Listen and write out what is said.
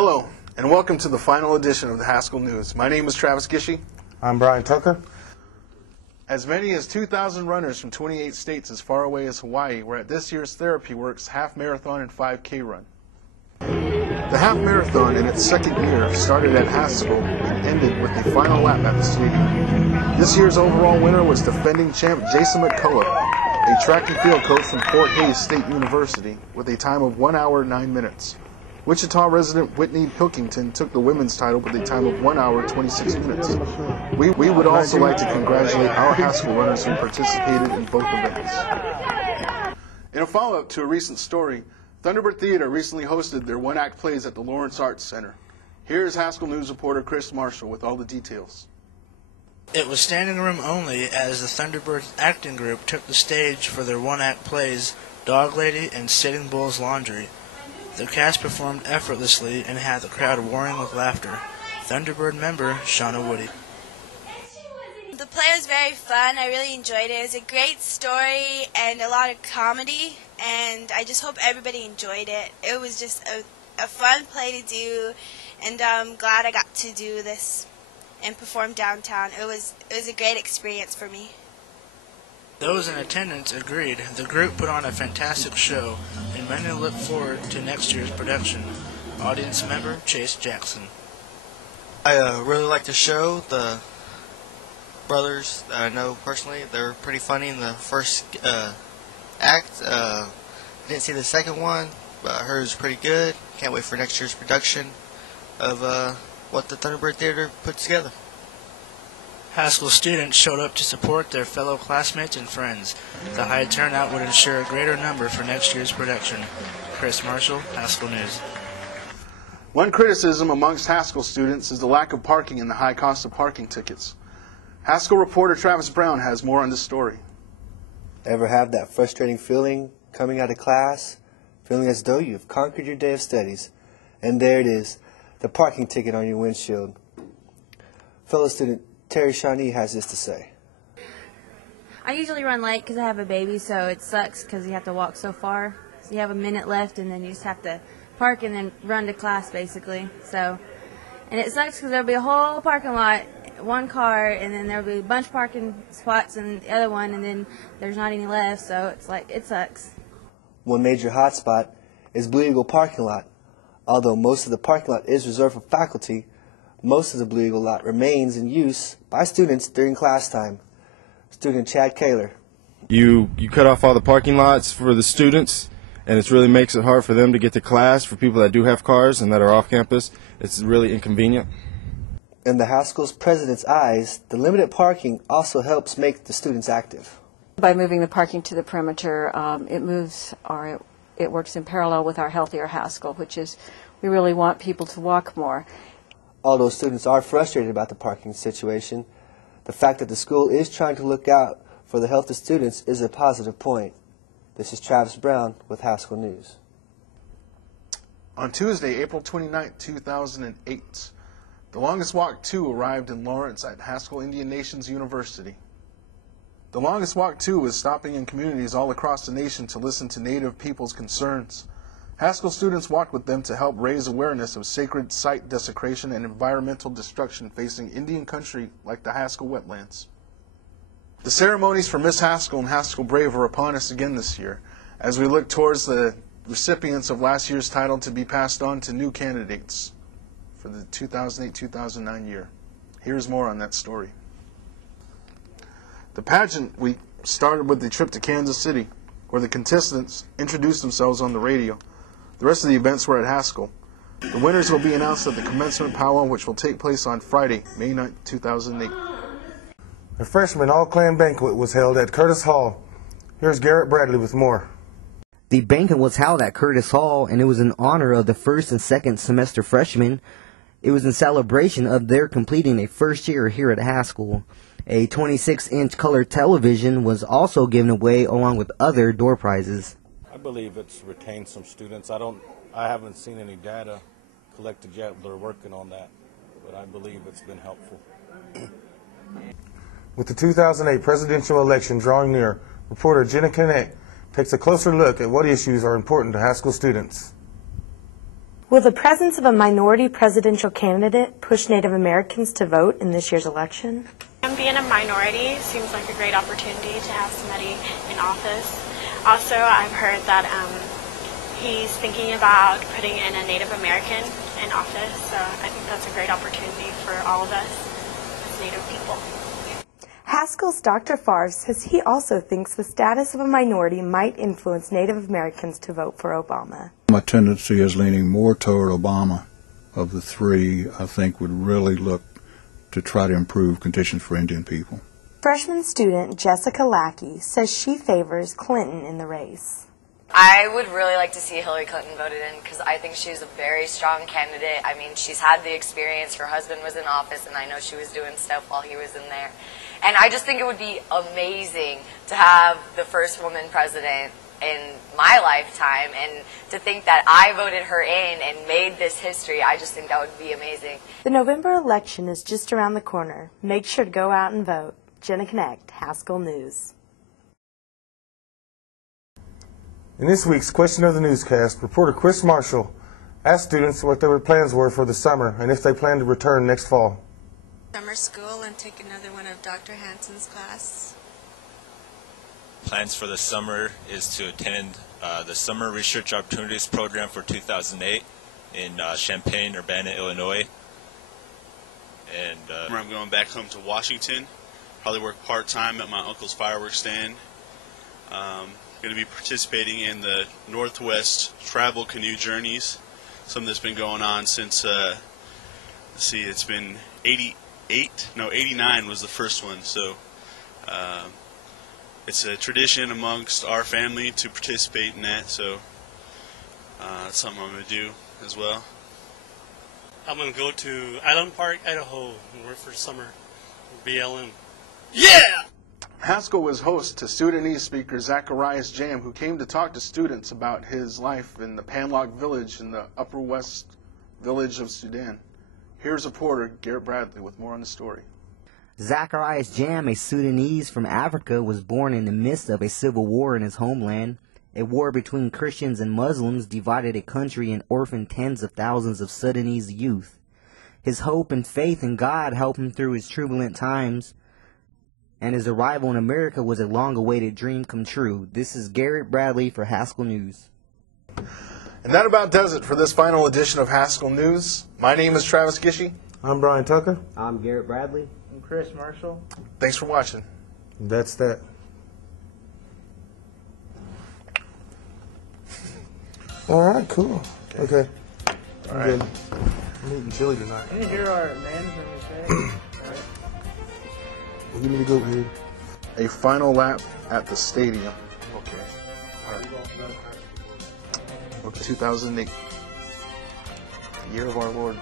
Hello, and welcome to the final edition of the Haskell News. My name is Travis Gishey. I'm Brian Tucker. As many as 2,000 runners from 28 states as far away as Hawaii were at this year's Therapy Works half marathon and 5K run. The half marathon in its second year started at Haskell and ended with the final lap at the stadium. This year's overall winner was defending champ Jason McCullough, a track and field coach from Fort Hays State University, with a time of 1 hour 9 minutes. Wichita resident Whitney Pilkington took the women's title with a time of 1 hour 26 minutes. We would also like to congratulate our Haskell runners who participated in both events. In a follow-up to a recent story, Thunderbird Theatre recently hosted their one-act plays at the Lawrence Arts Center. Here is Haskell News reporter Chris Marshall with all the details. It was standing room only as the Thunderbird acting group took the stage for their one-act plays Dog Lady and Sitting Bull's Laundry. The cast performed effortlessly and had the crowd roaring with laughter. Thunderbird member Shauna Woody. The play was very fun. I really enjoyed it. It was a great story and a lot of comedy, and I just hope everybody enjoyed it. It was just a fun play to do, and I'm glad I got to do this and perform downtown. It was a great experience for me. Those in attendance agreed. The group put on a fantastic show, and many look forward to next year's production. Audience member Chase Jackson. I really liked the show. The brothers that I know personally, they're pretty funny in the first act. Didn't see the second one, but I heard it was pretty good. Can't wait for next year's production of what the Thunderbird Theatre put together. Haskell students showed up to support their fellow classmates and friends. The high turnout would ensure a greater number for next year's production. Chris Marshall, Haskell News. One criticism amongst Haskell students is the lack of parking and the high cost of parking tickets. Haskell reporter Travis Brown has more on this story. Ever have that frustrating feeling coming out of class, feeling as though you've conquered your day of studies, and there it is, the parking ticket on your windshield? Fellow student Terry Shawnee has this to say. I usually run late because I have a baby, so it sucks because you have to walk so far. So you have a minute left, and then you just have to park and then run to class, basically. So, and it sucks because there'll be a whole parking lot, one car, and then there'll be a bunch of parking spots in the other one, and then there's not any left, so it's like, it sucks. One major hotspot is Blue Eagle parking lot. Although most of the parking lot is reserved for faculty, most of the Blue Eagle lot remains in use by students during class time. Student Chad Kaler. You cut off all the parking lots for the students, and it really makes it hard for them to get to class. For people that do have cars and that are off campus, it's really inconvenient. In the Haskell's president's eyes, the limited parking also helps make the students active. By moving the parking to the perimeter, it works in parallel with our Healthier Haskell, which is we really want people to walk more. Although students are frustrated about the parking situation, the fact that the school is trying to look out for the health of students is a positive point. This is Travis Brown with Haskell News. On Tuesday, April 29, 2008, the Longest Walk 2 arrived in Lawrence at Haskell Indian Nations University. The Longest Walk 2 is stopping in communities all across the nation to listen to Native people's concerns. Haskell students walked with them to help raise awareness of sacred site desecration and environmental destruction facing Indian country like the Haskell wetlands. The ceremonies for Miss Haskell and Haskell Brave are upon us again this year, as we look towards the recipients of last year's title to be passed on to new candidates for the 2008-2009 year. Here's more on that story. The pageant week started with the trip to Kansas City, where the contestants introduced themselves on the radio. The rest of the events were at Haskell. The winners will be announced at the commencement powwow, which will take place on Friday, May 9, 2008. The freshman all-clan banquet was held at Curtis Hall. Here's Garrett Bradley with more. The banquet was held at Curtis Hall, and it was in honor of the first and second semester freshmen. It was in celebration of their completing a first year here at Haskell. A 26-inch color television was also given away along with other door prizes. I believe it's retained some students. I haven't seen any data collected yet. They're working on that, but I believe it's been helpful. With the 2008 presidential election drawing near, reporter Jenna Connect takes a closer look at what issues are important to Haskell students. Will the presence of a minority presidential candidate push Native Americans to vote in this year's election? Being a minority seems like a great opportunity to have somebody in office. Also, I've heard that he's thinking about putting in a Native American in office, so I think that's a great opportunity for all of us as Native people. Haskell's Dr. Favre says he also thinks the status of a minority might influence Native Americans to vote for Obama. My tendency is leaning more toward Obama. Of the three, I think would really look to try to improve conditions for Indian people. Freshman student Jessica Lackey says she favors Clinton in the race. I would really like to see Hillary Clinton voted in because I think she's a very strong candidate. I mean, she's had the experience. Her husband was in office, and I know she was doing stuff while he was in there. And I just think it would be amazing to have the first woman president in my lifetime, and to think that I voted her in and made this history, I just think that would be amazing. The November election is just around the corner. Make sure to go out and vote. Jenna Connect, Haskell News. In this week's Question of the Newscast, reporter Chris Marshall asked students what their plans were for the summer and if they plan to return next fall. Summer school and take another one of Dr. Hansen's class. Plans for the summer is to attend the Summer Research Opportunities Program for 2008 in Champaign, Urbana, Illinois. And I'm going back home to Washington. Probably work part-time at my uncle's fireworks stand. Going to be participating in the Northwest Travel Canoe Journeys, something that's been going on since, let's see, it's been 89 was the first one, so it's a tradition amongst our family to participate in that, so that's something I'm going to do as well. I'm going to go to Island Park, Idaho, and work for summer, BLM. Yeah! Haskell was host to Sudanese Speaker Zacharias Jam, who came to talk to students about his life in the Panlock village in the Upper West village of Sudan. Here's reporter Garrett Bradley with more on the story. Zacharias Jam, a Sudanese from Africa, was born in the midst of a civil war in his homeland. A war between Christians and Muslims divided a country and orphaned tens of thousands of Sudanese youth. His hope and faith in God helped him through his turbulent times, and his arrival in America was a long-awaited dream come true. This is Garrett Bradley for Haskell News. And that about does it for this final edition of Haskell News. My name is Travis Gishey. I'm Brian Tucker. I'm Garrett Bradley. I'm Chris Marshall. Thanks for watching. That's that. All right, cool. Okay. All right. I'm eating chili tonight. Can you hear our names when we say it? All right. Give me the goat head. A final lap at the stadium. Okay. All right. 2008. The year of our Lord.